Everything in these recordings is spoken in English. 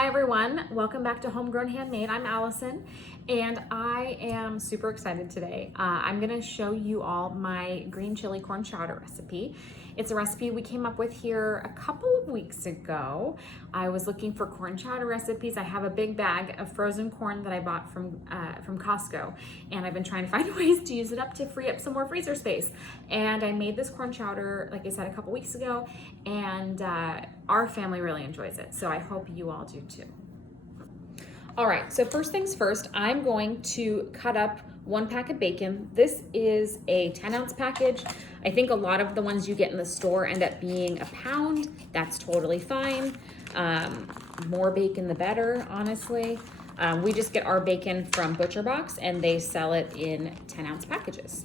Hi everyone, welcome back to Homegrown Handmade. I'm Allison and I am super excited today. I'm gonna show you all my green chili corn chowder recipe. It's a recipe we came up with here a couple of weeks ago. I was looking for corn chowder recipes. I have a big bag of frozen corn that I bought from Costco, and I've been trying to find ways to use it up to free up some more freezer space. And I made this corn chowder, like I said, a couple weeks ago, and our family really enjoys it. So I hope you all do too. All right, so first things first, I'm going to cut up 1 pack of bacon. This is a 10-ounce package. I think a lot of the ones you get in the store end up being a pound. That's totally fine. More bacon, the better, honestly. We just get our bacon from Butcher Box and they sell it in 10-ounce packages.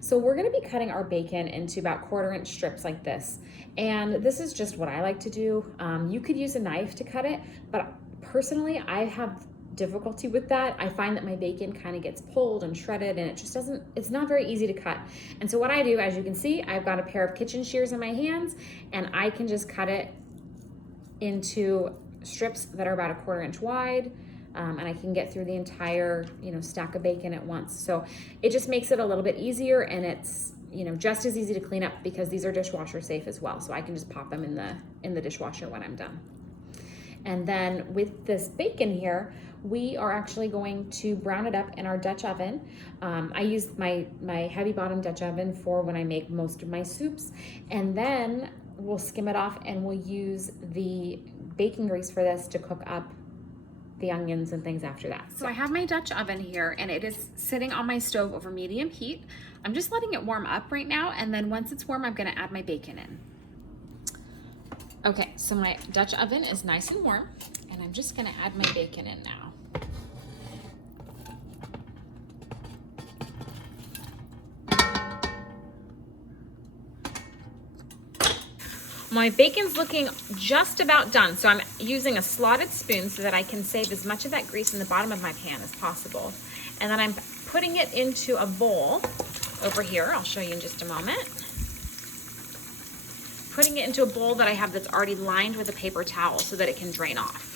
So we're gonna be cutting our bacon into about 1/4-inch strips like this. And this is just what I like to do. You could use a knife to cut it, but personally, I have difficulty with that. I find that my bacon kind of gets pulled and shredded and it just doesn't, it's not very easy to cut. And so what I do, as you can see, I've got a pair of kitchen shears in my hands and I can just cut it into strips that are about 1/4 inch wide. And I can get through the entire, stack of bacon at once. So it just makes it a little bit easier, and it's, just as easy to clean up because these are dishwasher safe as well. So I can just pop them in the dishwasher when I'm done. And then with this bacon here, we are actually going to brown it up in our Dutch oven. I use my heavy bottom Dutch oven for when I make most of my soups. And then we'll skim it off and we'll use the bacon grease for this to cook up the onions and things after that. So I have my Dutch oven here and it is sitting on my stove over medium heat. I'm just letting it warm up right now, and then once it's warm, I'm gonna add my bacon in. Okay, so my Dutch oven is nice and warm, and I'm just gonna add my bacon in now. My bacon's looking just about done, so I'm using a slotted spoon so that I can save as much of that grease in the bottom of my pan as possible. And then I'm putting it into a bowl over here. I'll show you in just a moment. Putting it into a bowl that I have that's already lined with a paper towel so that it can drain off.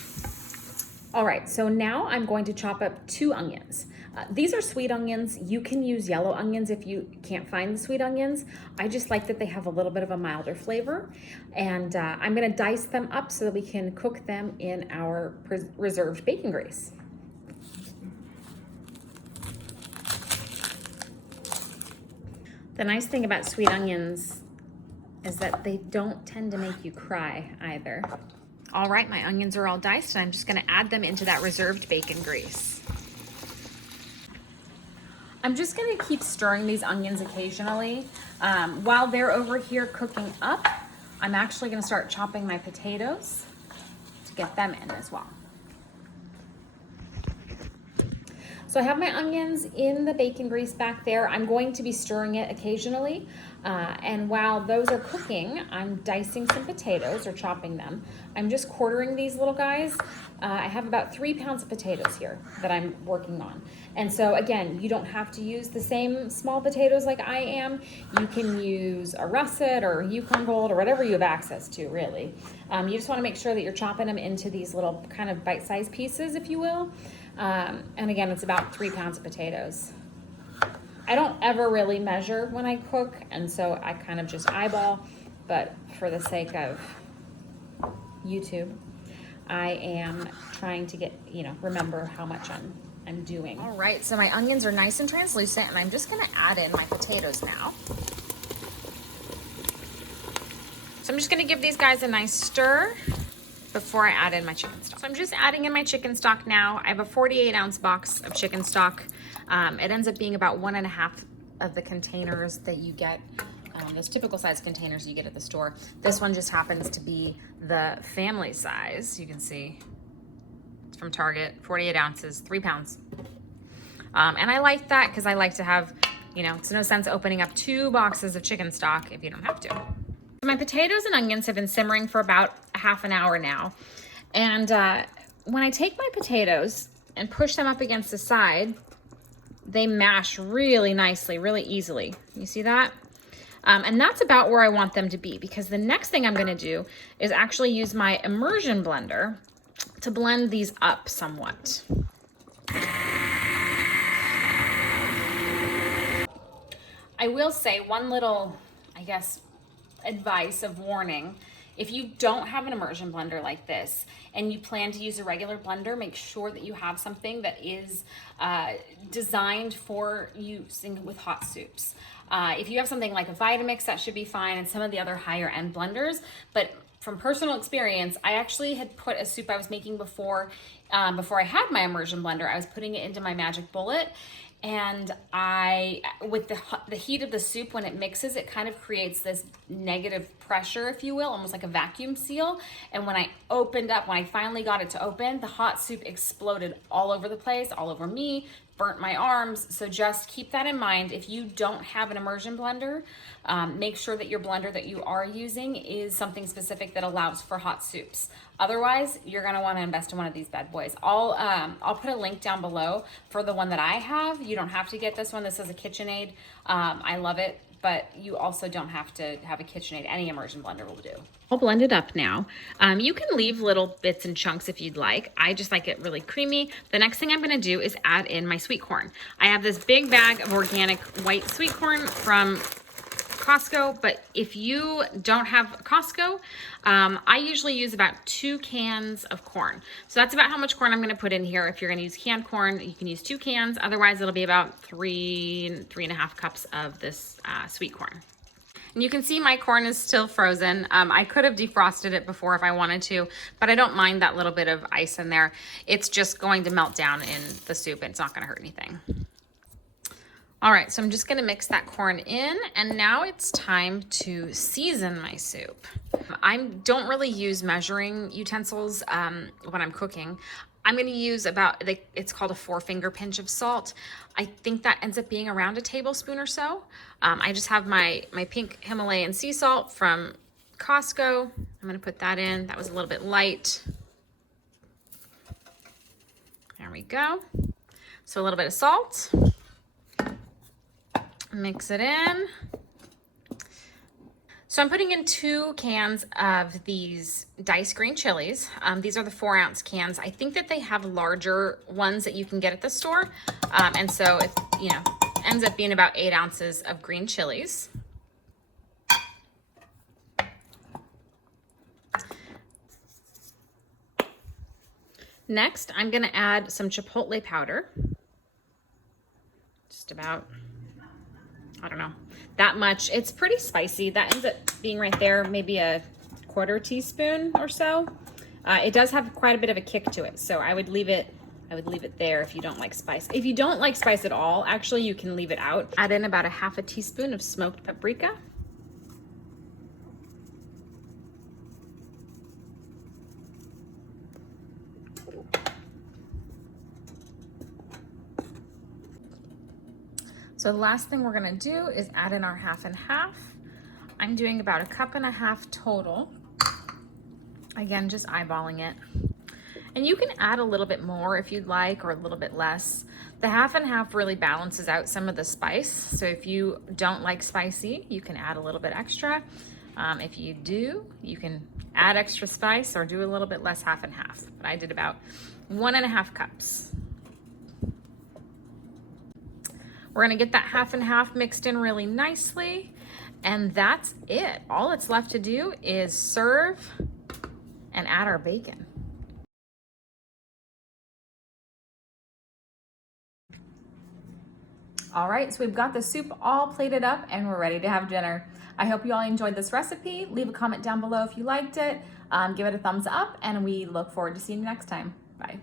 All right, so now I'm going to chop up 2 onions. These are sweet onions. You can use yellow onions if you can't find the sweet onions. I just like that they have a little bit of a milder flavor. And I'm gonna dice them up so that we can cook them in our reserved bacon grease. The nice thing about sweet onions is that they don't tend to make you cry either. All right, my onions are all diced and I'm just gonna add them into that reserved bacon grease. I'm just gonna keep stirring these onions occasionally. While they're over here cooking up, I'm actually gonna start chopping my potatoes to get them in as well. So I have my onions in the bacon grease back there. I'm going to be stirring it occasionally. And while those are cooking, I'm dicing some potatoes or chopping them. I'm just quartering these little guys. I have about 3 pounds of potatoes here that I'm working on. And so again, you don't have to use the same small potatoes like I am. You can use a russet or Yukon Gold or whatever you have access to, really. You just wanna make sure that you're chopping them into these little kind of bite-sized pieces, if you will. And again, it's about 3 pounds of potatoes. I don't ever really measure when I cook, and so I kind of just eyeball, but for the sake of YouTube, I am trying to get, remember how much I'm doing. All right, so my onions are nice and translucent, and I'm just gonna add in my potatoes now. So I'm just gonna give these guys a nice stir before I add in my chicken stock. So I'm just adding in my chicken stock now. I have a 48-ounce box of chicken stock. It ends up being about 1.5 of the containers that you get, those typical size containers you get at the store. This one just happens to be the family size. You can see it's from Target, 48 ounces, 3 pounds. And I like that because I like to have, it's no sense opening up 2 boxes of chicken stock if you don't have to. My potatoes and onions have been simmering for about half an hour now. And when I take my potatoes and push them up against the side, they mash really nicely, really easily. You see that? And that's about where I want them to be, because the next thing I'm gonna do is actually use my immersion blender to blend these up somewhat. I will say one little, I guess, advice of warning. If you don't have an immersion blender like this and you plan to use a regular blender, make sure that you have something that is designed for using with hot soups. If you have something like a Vitamix, that should be fine, and some of the other higher end blenders. But from personal experience, I actually had put a soup I was making before I had my immersion blender. I was putting it into my Magic Bullet, and with the heat of the soup, when it mixes, it kind of creates this negative pressure, if you will, almost like a vacuum seal. And when I finally got it to open, the hot soup exploded all over the place, all over me, burnt my arms. So just keep that in mind. If you don't have an immersion blender, make sure that your blender that you are using is something specific that allows for hot soups. Otherwise, you're gonna wanna invest in one of these bad boys. I'll put a link down below for the one that I have. You don't have to get this one. This is a KitchenAid. I love it, but you also don't have to have a KitchenAid. Any immersion blender will do. All blended up now. You can leave little bits and chunks if you'd like. I just like it really creamy. The next thing I'm gonna do is add in my sweet corn. I have this big bag of organic white sweet corn from Costco, but if you don't have Costco, I usually use about 2 cans of corn. So that's about how much corn I'm going to put in here. If you're going to use canned corn, you can use 2 cans. Otherwise, it'll be about 3.5 cups of this sweet corn. And you can see my corn is still frozen. I could have defrosted it before if I wanted to, but I don't mind that little bit of ice in there. It's just going to melt down in the soup. It's not going to hurt anything. All right, so I'm just gonna mix that corn in, and now it's time to season my soup. I don't really use measuring utensils when I'm cooking. I'm gonna use it's called a 4-finger pinch of salt. I think that ends up being around a tablespoon or so. I just have my pink Himalayan sea salt from Costco. I'm gonna put that in. That was a little bit light. There we go. So a little bit of salt. Mix it in. So I'm putting in 2 cans of these diced green chilies. These are the 4-ounce cans. I think that they have larger ones that you can get at the store. And so it ends up being about 8 ounces of green chilies. Next, I'm gonna add some chipotle powder. Just about, I don't know, that much. It's pretty spicy. That ends up being right there, maybe a 1/4 teaspoon or so. It does have quite a bit of a kick to it, so I would leave it there if you don't like spice. If you don't like spice at all, actually you can leave it out. Add in about a 1/2 teaspoon of smoked paprika. So the last thing we're gonna do is add in our 1/2 and 1/2. I'm doing about 1.5 cups total. Again, just eyeballing it. And you can add a little bit more if you'd like, or a little bit less. The 1/2 and 1/2 really balances out some of the spice. So if you don't like spicy, you can add a little bit extra. If you do, you can add extra spice or do a little bit less 1/2 and 1/2. But I did about 1.5 cups. We're gonna get that 1/2 and 1/2 mixed in really nicely, and that's it. All that's left to do is serve and add our bacon. All right, so we've got the soup all plated up and we're ready to have dinner. I hope you all enjoyed this recipe. Leave a comment down below if you liked it. Give it a thumbs up, and we look forward to seeing you next time. Bye.